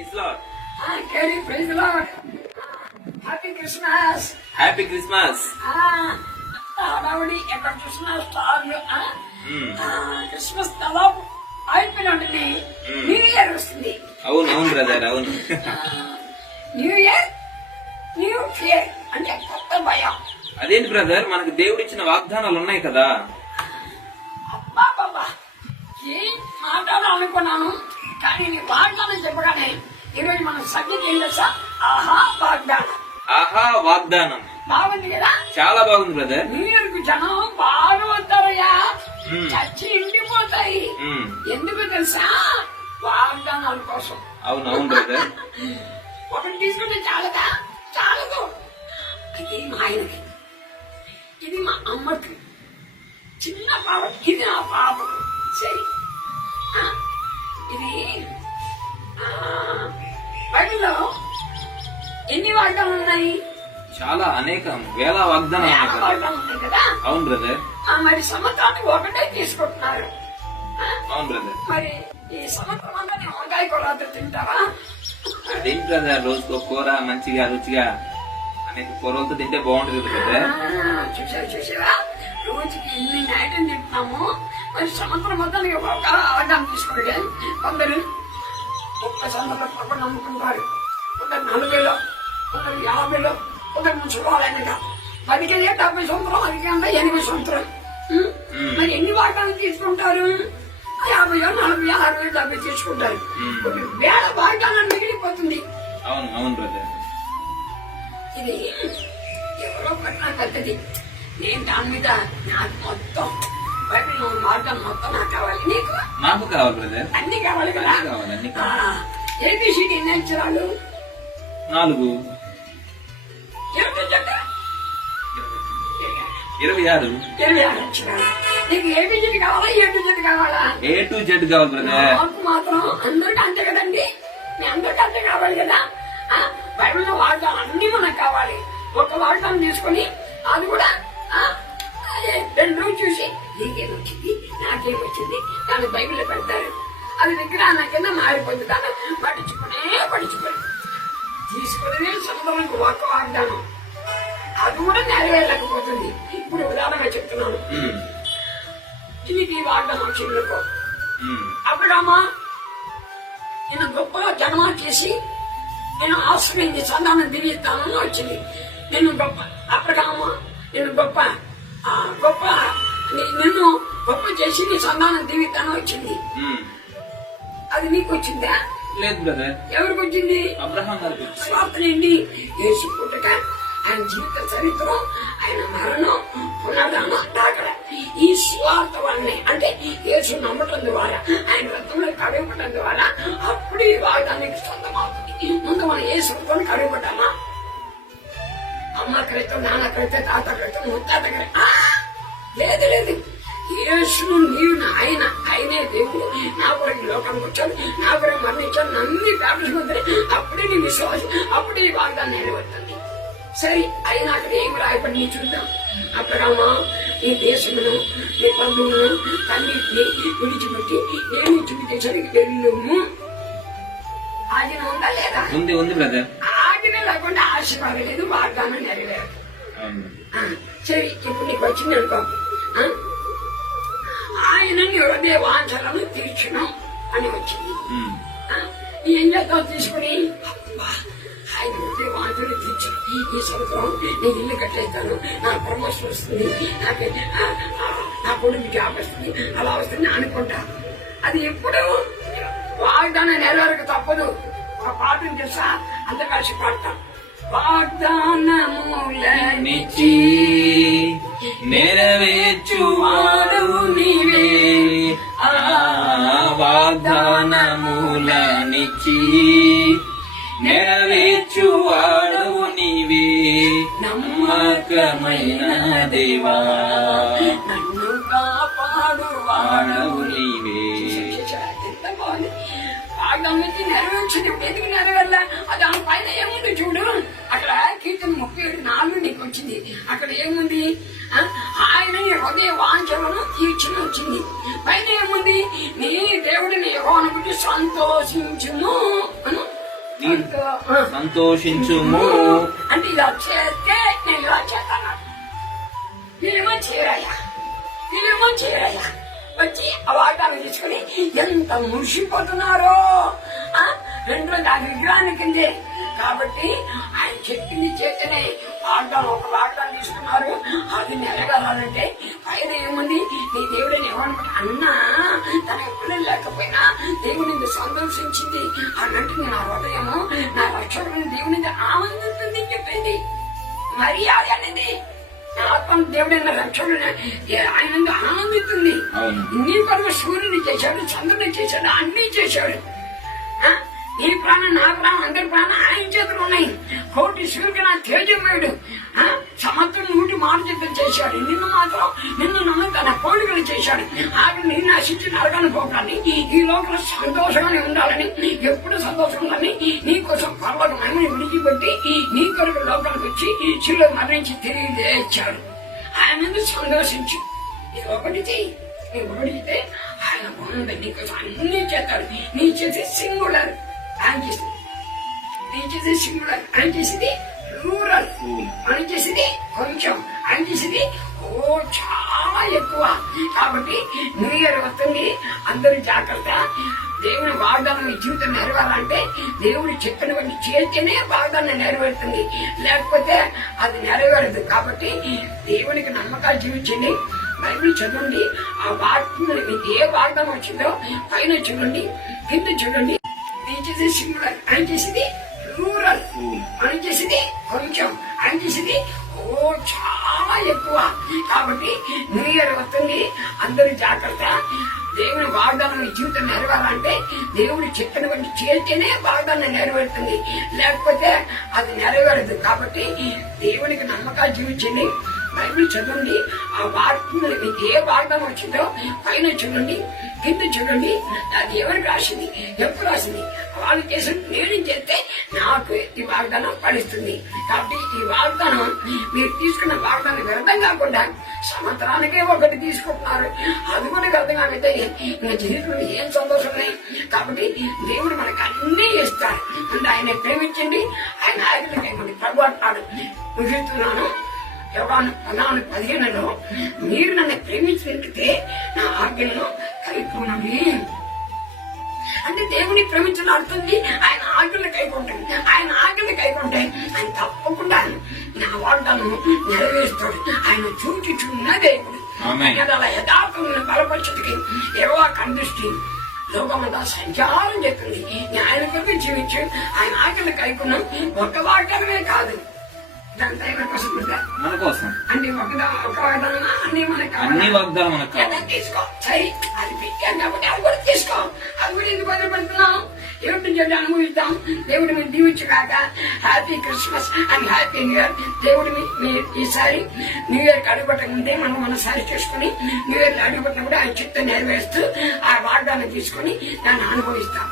Praise Lord. Kerry, praise the Lord. Happy Christmas. Happy Christmas. హడావుడి ఎక్కడ చూసినా స్టార్లు. క్రిస్మస్ దాదాపు అయిపోయినట్టుంది. న్యూ ఇయర్ వస్తుంది. అవును బ్రదర్, అవును. న్యూ ఇయర్ న్యూ ఫియర్ అంటే కొత్త భయం. అదేంటి బ్రదర్, మనకు దేవుడు ఇచ్చిన వాగ్దానాలు ఉన్నాయి కదా. అబ్బా బాబా ఏం మాట్లాడాలనుకున్నాను కానీ నీ వాగ్దానం చెప్పగానే ఈరోజు మనం సబ్జెక్ట్ ఏం తెలుసా? ఆహా వాగ్దానం. ఆహా వాగ్దానం బాగుంది కదా, చాలా బాగుంది బ్రదర్. న్యూ ఇయర్ కు జనం బాగా వస్తారయ్యా, చచ్చి ఇంటిపోతాయి. ఎందుకు తెలుసా? వాగ్దానాల కోసం. అవును బ్రదర్. ఒకటి తీసుకుంటే చాలదా? చాలదు. అది మా ఆయనకి, ఇది మా అమ్మకి, చిన్న పాప, ఇది నా పాప. సరే, ఇది బైబిల్లో ఎన్ని వాగ్దానాలు ఉన్నాయి? చాలా అనేకం, వేల వాగ్దానాలు ఉన్నాయి కదా. అవును బ్రదర్. మరి సంవత్సరానికి ఒకటే తీసుకుంటున్నారు. అవును బ్రదర్. మరి ఈ సంవత్సరం అంతా నేను వంకాయ కూర తింటావా? అదేంటి బ్రదర్, రోజుకో కూర మంచిగా రుచిగా అనేక కూరలతో తింటే బాగుంటుంది బ్రదర్. చూసావా, రోజుకి ఎన్ని ఐటమ్ తింటున్నాము. మరి సంవత్సరం మొత్తానికి ఒక అవగాహన తీసుకోండి. కొందరు 30 సంవత్సరాలు నమ్ముకుంటారు, కొందరు 40లో, కొందరు 50లో, కొందరు ముసలాలనగా 10కి 70 సంవత్సరం, 10కి 80 సంవత్సరం. మరి ఎన్ని వాగ్దానాలు తీసుకుంటారు? 50, 40, 60, 70 తీసుకుంటారు. కొన్ని వేల వాగ్దానాలు మిగిలిపోతుంది. అవును బ్రదర్. ఇది ఎవరో పట్ల పెద్దది. నేను దాని మీద నాకు మొత్తం బైబిల్ మార్గం మొత్తం నాకు కావాలి. నీకు నాకు కావాలి బ్రదర్. అన్ని కావాలి కదా. ఏబిసిడి ఎన్ని అక్షరాలు? 4. 26 అక్షరాలు. నీకు ఏబిసిడి కావాలా, ఏబిసిడి కావాలా? A to Z కావాలి బ్రదర్. నాకు మాత్రం అందరికీ అంతే కదండి, మీ అందరికీ అంతే కావాలి కదా. బైబిల్లో వాగ్దానం అన్ని మనకు కావాలి. ఒక వాగ్దానం తీసుకొని అది కూడా 2 చూసి నీకేమొచ్చింది, నాకేమొచ్చింది దాన్ని బైబిల్లో పెడతారు. అది విగ్రహాల కింద మారిపోతుంది. దాన్ని పట్టించుకుని తీసుకునే సముద్రానికి ఒక వాగ్దానం అది కూడా నెరవేరలేకపోతుంది. ఇప్పుడు ఉదాహరణగా చెప్తున్నాను. ఈ వాగ్దానం వచ్చిందనుకో, అప్పుడమ్మా నేను గొప్పగా జన్మ చేసి నేను ఆశ్రయించి సంతానం దివ్యతానని వచ్చింది. నేను గొప్ప అప్పటికమ్మ నేను గొప్ప నిన్ను గొప్ప చేసి నీ సంతానం దివ్యతానం వచ్చింది. అది నీకు వచ్చిందా? లేదు బ్రదర్. ఎవరికి వచ్చింది? అబ్రహాం గారికి. స్వార్థనండి. యేసు పుట్టక, ఆయన జీవిత చరిత్రం, ఆయన మరణం, పునరుద్ధానం అక్కడ ఈ స్వార్థ వల్లనే, అంటే యేసు నమ్మటం ద్వారా, ఆయన రక్తంలో కడగబడటం ద్వారా అప్పుడు ఈ వాగ్దానానికి సొంతమవుతుంది. ముందు మనం యేసు రక్తంలో కడగబడ్డామా? అమ్మ క్రైతం, నాన్న క్రైతం, తాత క్రైతం, ముత్తాత క్రైతం లేదు. యేసును నీవు ఆయనే దేవుడు, నా కొరకు లోకానికి వచ్చాడు, నా కొరకు మరణించాడు, నన్ను ప్రార్థించుకుంటే అప్పుడే నీ విశ్వాసం, అప్పుడే ఈ వాగ్దానం నిలబడుతుంది. సరే, అయినా అక్కడ ఏమి రాయబడి నీ చూద్దాం. అప్పుడమ్మా ఈ దేశమును, నీ బంధువులను, తల్లిని విడిచిపెట్టి నేను విడిచిపెట్టేసరికి వెళ్ళుము. ఆజ్ఞ ఉందా లేదా? ఉంది బ్రదర్. ఆజ్ఞ లేకుండా ఆశీర్వాదం లేదు, వాగ్దానం నెరవేరు. సరే, ఇప్పుడు నీకు వచ్చింది అనుకో, ఆయన నీ హృదయ వాంఛలను తీర్చును అని వచ్చింది. ఏం చేద్దాం తీసుకుని, ఆయన హృదయ వాంఛలు తీర్చు. ఈ సంవత్సరం నేను ఇల్లు కట్టేస్తాను, నా ప్రమోషన్ వస్తుంది, నా కొడుకు జాబ్ వస్తుంది, అలా వస్తుంది అనుకుంటా. అది ఎప్పుడు వాగ్దానం నెరవేరక తప్పదు. ఒక పాటను తెలుసా? అంత కలిసి పాడతాం. వాగ్దానములనిచ్చి నెరవేర్చువాడు నీవే, వాగ్దానములనిచ్చి నెరవేర్చువాడు నీవే, నమ్మకమైన దేవా నన్ను కాపాడువాడవు నీవే. వాగ్దానానికి నెరవేర్చింది. ఎందుకు నెరవేరలే? దాని పైన ఏముంది చూడు. అక్కడ కీర్తన 37:4 నీకు వచ్చింది. అక్కడ ఏముంది? ఆయన నీ హృదయ వాంఛలను తీర్చిన వచ్చింది. పైన ఏముంది? నీ దేవుడిని యెహోవాను గురించి సంతోషించును. నీ సంతోషించుము. అంటే ఇలా చేస్తే నేను ఇలా చేస్తాను. వీళ్ళేమో చేయరయ్యా, వీళ్ళేమో చేయరయ్యా. వచ్చి ఆ వాగ్దానం తీసుకుని ఎంత మురిసిపోతున్నారో. 2 రోజులు ఆ విగ్రహానికి కాబట్టి ఆయన చెప్పింది చేతనే ఒక వాగ్దానం తీసుకున్నారు. అది నెరవేరాలంటే పైన ఏముంది, నీ దేవుడిని ఏమనుకుంటా అన్నా తన పిల్లలు లేకపోయినా దేవుని సంతోషించింది అన్నట్టు నేను ఆ హృదయము నా రక్షకుడిని దేవుని ఆనందిస్తుంది చెప్పింది. మరి అది అనేది ఆత్మ దేవుడైన రక్షకుడు ఆయన ఆనందిస్తుంది. నీ కొరకు సూర్యుని చేశాడు, చంద్రుని చేశాడు, అన్ని చేశాడు. నీ ప్రాణం, నా ప్రాణం, అందరి ప్రాణం ఆయన చేతులు ఉన్నాయి. 1,000,000 సూర్యుడు నా తేజమయుడు. సంవత్సరం 100 మార్జితం చేశాడు. నిన్ను నమ్మి తన పోలికలు చేశాడు. ఆవిడ నిన్ను నశించి నరకాన్ని పోకాలని, ఈ లోపల సంతోషంగానే ఉండాలని, ఎప్పుడు సంతోషం ఉండాలని నీ కోసం పర్వత మహిమని విడిచిపెట్టి నీ కొరకు లోకానికి వచ్చి శిలో మరణించి తిరిగి లేచాడు. ఆయన మీద సంతోషించు. ఇది ఒకటి చెయ్యి. నీ ఒకటితే ఆయన బాగుంది. నీకోసం అన్ని చేస్తాడు. నీ చేసి సింగులర్ ఆయన చేసింది, నీ చేసి సింగులర్ ఆయన చేసింది, రూరల్ ఆయన చేసింది కొంచెం, ఆయన చేసింది చాలా ఎక్కువ. కాబట్టి న్యూ ఇయర్ వస్తుంది, అందరూ జాగ్రత్త. దేవుని వాగ్దానం మీ జీవితం నెరవేరాలంటే దేవుడు చెప్పినవన్నీ చేస్తేనే వాగ్దానం నెరవేరుతుంది, లేకపోతే అది నెరవేరదు. కాబట్టి దేవునికి నమ్మకాలు జీవించండి, బైబిల్ చదవండి. ఆ వాగ్దానం మీకు ఏ వాగ్దానం వచ్చిందో పైన చూడండి, కింద చూడండి. నేను చేసేది సింగులర్, ఆయన చేసింది రూరల్, ఆయన చేసింది కొంచెం, ఆయన చేసింది చాలా ఎక్కువ. కాబట్టి న్యూ ఇయర్ వస్తుంది, అందరూ జాగ్రత్త. దేవుని వాగ్దానం మీ జీవితం నెరవేరాలంటే దేవుడు చెప్పినవన్నీ చేస్తేనే వాగ్దానం నెరవేరుతుంది, లేకపోతే అది నెరవేరదు. కాబట్టి దేవునికి నమ్మకాలు జీవించండి, బైబిల్ చదవండి. ఆ వాగ్దానం మీకు ఏ వాగ్దానం వచ్చిందో పైన చూడండి, కింద చూడండి. అది ఎవరికి రాసింది, ఎప్పుడు రాసింది, వాళ్ళు చేసి నేను చేస్తే నాకు ఈ వాగ్దానం ఫలిస్తుంది. కాబట్టి ఈ వాగ్దానం మీరు తీసుకున్న వాగ్దానం వ్యర్థం కాకుండా సంవత్సరానికే ఒకటి తీసుకుంటున్నారు. అది కూడా వ్యర్థం కాకపోతే నా జీవితంలో ఏం సంతోషం ఉన్నాయి. కాబట్టి దేవుడు మనకు అన్ని ఇస్తారు. అంటే ఆయన ప్రేమించండి, ఆయన ఆజ్ఞలు ప్రభు అంటాడు. ముగిస్తున్నాను. యోహాను 14:15 మీరు నన్ను ప్రేమించినట్లయితే నా ఆజ్ఞలను కైకొనండి. అంటే దేవుని ప్రేమించిన అర్థంది ఆయన ఆజ్ఞలు కైకొంటుంది. ఆయన ఆజ్ఞలు కైకొంటే ఆయన తప్పకుండా నా వాగ్దానం నెరవేరుస్తాడు. ఆయన చూచుచున్న దేవుడు. అలా యథార్థమైన బలపరిచేందుకు ఏవో కందృష్టి లోకమంతా సంచారం చెప్తుంది. ఆయన కొరకు జీవించు, ఆయన ఆజ్ఞలు కైకున్నాం. ఒక వాగ్దానమే కాదు, మన కోసం అన్ని వాగ్దానం మనకు తీసుకో. సరే, అది పెట్టాను కాబట్టి అది కూడా తీసుకో. అది కూడా ఎందుకు బయటపడుతున్నాం, ఏమిటి చెప్పి అనుభవిస్తాం. దేవుడు మీరు దీవించుగాక. Happy Christmas and happy new year. దేవుడు మీరు ఈసారి న్యూ ఇయర్ అడుగుపట్టక ముందే మనం సారి చేసుకుని న్యూ ఇయర్ అడుగుపట్టినప్పుడు ఆయన చిత్తం నెరవేరుస్తూ ఆ వాగ్దానం తీసుకుని దాన్ని అనుభవిస్తాం.